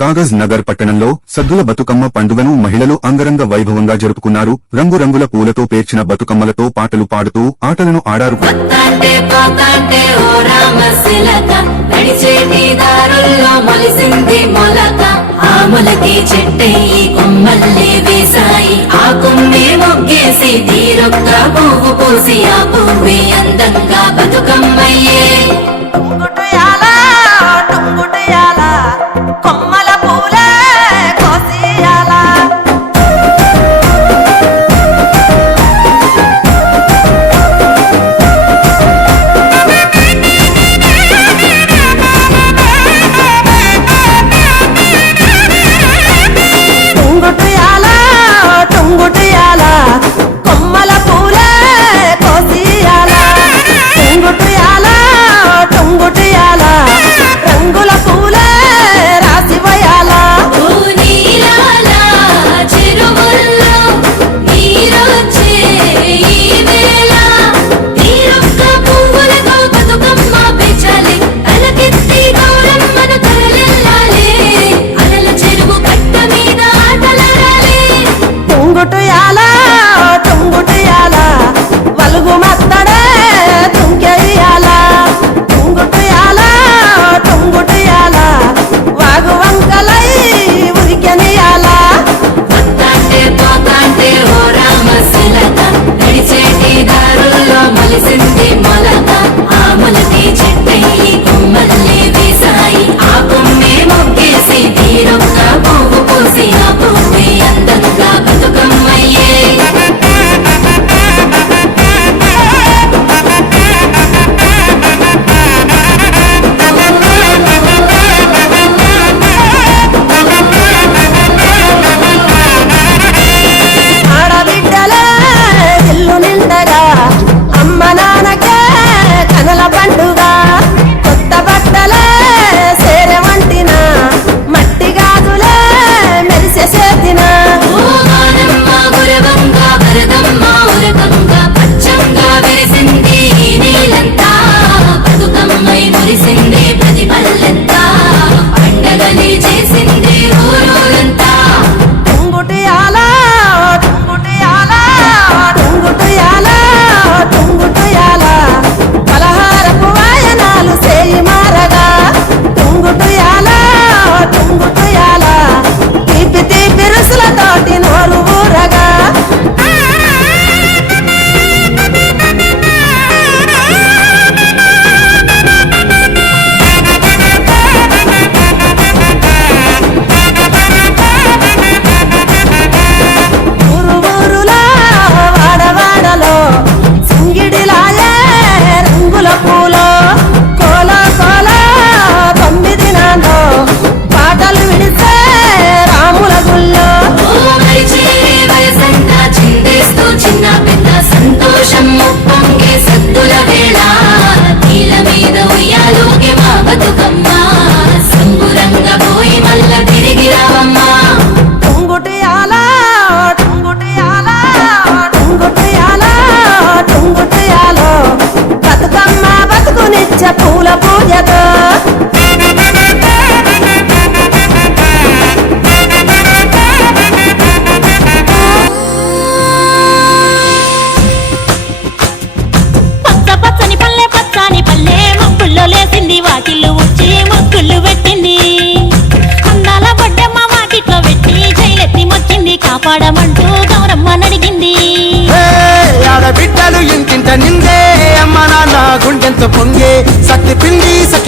కాగజ్ నగర్ పట్టణంలో సద్దుల బతుకమ్మ పండుగను మహిళలు అంగరంగ వైభవంగా జరుపుకున్నారు. రంగురంగుల పూలతో పేర్చిన బతుకమ్మలతో పాటలు పాడుతూ ఆటలను ఆడారు. కొమ్మ